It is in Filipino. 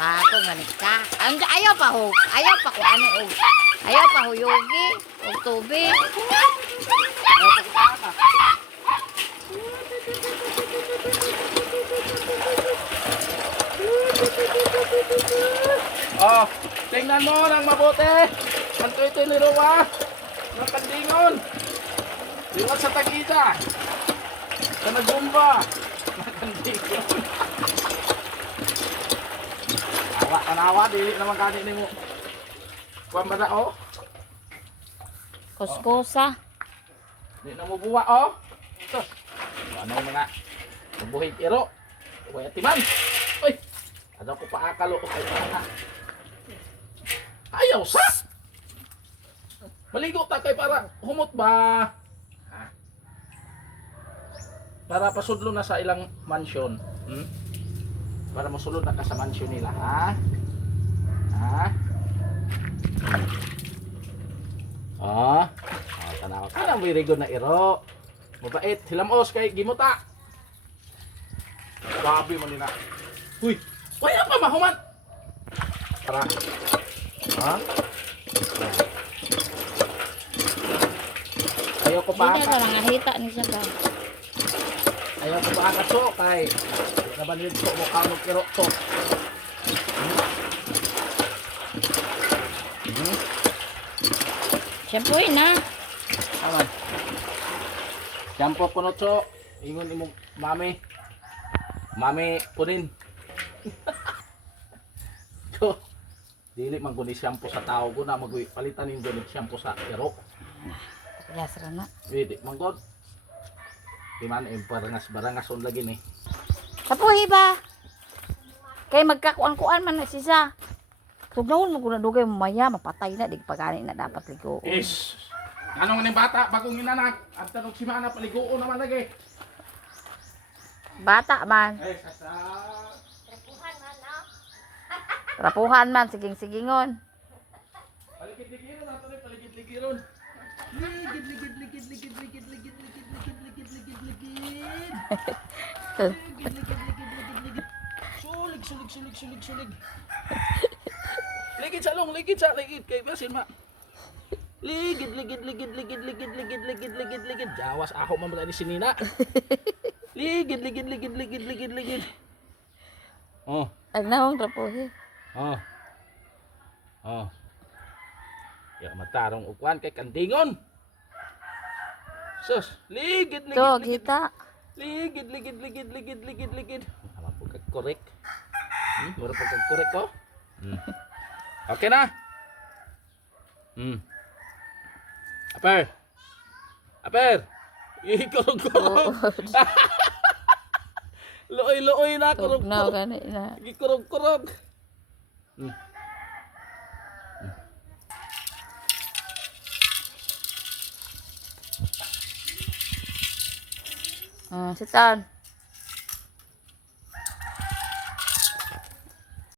Ako ganit ka. Ayaw pa ho. Ayaw pa ko ano og. Ayaw pa ho yogi. Og tubig. Oh, tingnan mo nang mabuti. Ang ito ni Roa. Ng kandingon. Liwat sa tagita. Sa nagumba. Ng kandingon. Awa, tanawa. Dili naman kanin ni mo. Kuwan ba na, oh? Kuskusa. Di na mo buwa, oh. Ito. Ano mo na? Buhig iro. Uy, atiman. Uy. Ano ko pa akalo. Ayaw sa. Maligo ta kay para humot ba? Ha? Para pasudlo na sa ilang mansion. Hmm? Para masulod na ka sa mansion nila, ha? Ha? Ah, tanaw ka na, very good na iro. Mabait, hilamos kay gimuta. Grabe mo nila. Uy, wala pa mahuman. Tara. Ha? Ayaw ko pa Hindi na lang ahita ni siya ba. Ayaw ko pa akaso kay nabanid ko mo kanong kiro to. Shampoo na. Aman. Shampoo ko no to. Ingon imong mami. Mami kunin. So, dili man guni shampoo sa tao ko na palitan nin guni shampoo sa kiro. Yes ra na. Hindi man god. Di man barangas on lagi ni. Tapuhi ba? Kay magkakuan-kuan man na siya. Sugnawon mo kuna dugay mo maya mapatay na dig pagani na dapat ligo. Is. Anong ni bata bagong inanak? Ang tanong si mana paliguo naman lagi. Bata man. Ay sasa. Trapuhan man siging-sigingon. Paligid-ligiron ato ni paligid-ligiron. Ligid. Sulig. Ligid sa long, ligid kay basin ma. Ligid. Jawas ako mamatay ni sinina. Ligid. Oh. Agnawong trapuhi. Oh. Ya matarong ukwan kay kandingon. Sus, ligid. To kita. Ligid. Ama po kag korek. Mura po kag korek ko. Okay na. Aper. Ikurog-kurog. Luoy na kurog. Tugnaw gani na. Gikurog-kurog. Sitan.